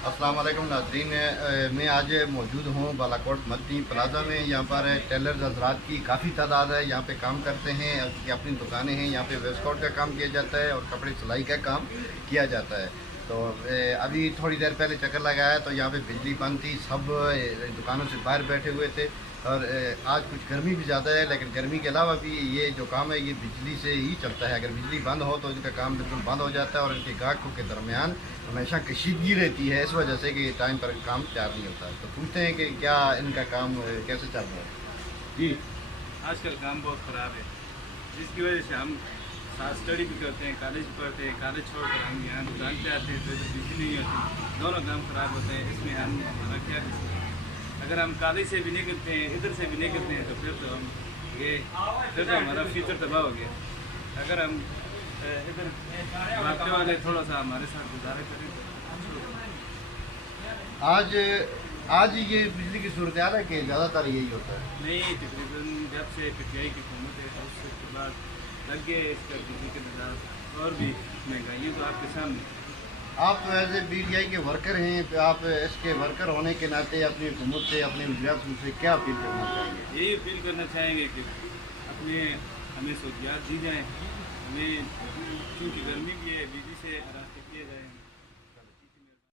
अस्सलाम वालेकुम नाज़रीन, मैं आज मौजूद हूँ बालाकोट मदनी प्लाजा में। यहाँ पर टेलर्स हजरात की काफ़ी तादाद है। यहाँ पे काम करते हैं, कि अपनी दुकानें हैं। यहाँ पे वेस्टकोट का काम किया जाता है और कपड़े सिलाई का काम किया जाता है। तो अभी थोड़ी देर पहले चक्कर लगाया तो यहाँ पे बिजली बंद थी, सब दुकानों से बाहर बैठे हुए थे। और आज कुछ गर्मी भी ज़्यादा है, लेकिन गर्मी के अलावा भी ये जो काम है ये बिजली से ही चलता है। अगर बिजली बंद हो तो इनका काम बिल्कुल बंद हो जाता है और इनके ग्राहकों के दरमियान हमेशा कशीदगी रहती है, इस वजह से कि टाइम पर काम तैयार नहीं होता। तो पूछते हैं कि क्या इनका काम कैसे चल रहा है। जी, आजकल काम बहुत ख़राब है, जिसकी वजह से हम साथ स्टडी भी करते हैं, कॉलेज भी पढ़ते हैं। कॉलेज छोड़कर हम यहाँ दुकान पे आते हैं तो इधर बिजली नहीं होती, दोनों काम ख़राब होते हैं। इसमें हम हमारा क्या कर सकते हैं? अगर हम कॉलेज से भी नहीं करते हैं, इधर से भी नहीं करते हैं, तो फिर तो हमारा फ्यूचर तबाह हो गया। अगर हम इधर बाकी वाले थोड़ा सा हमारे साथ गुजारा करें तो आज आज ये बिजली की सूरत हाल है कि ज़्यादातर यही होता है। नहीं, तकरीबन जब से पीटीआई की हुकूमत है तो उसके बाद लग गए इसका बिजली के निजाम और भी महंगाई तो आपके सामने। आप तो एज ए BDI के वर्कर हैं, तो आप इसके वर्कर होने के नाते अपनी हुकूमत से, अपने वज़ीर से क्या अपील करना चाहेंगे? यही अपील करना चाहेंगे कि अपने हमें सहूलियात दी जाएँ, हमें क्योंकि गर्मी भी है, बिजली से रास्ते किए जाएँ।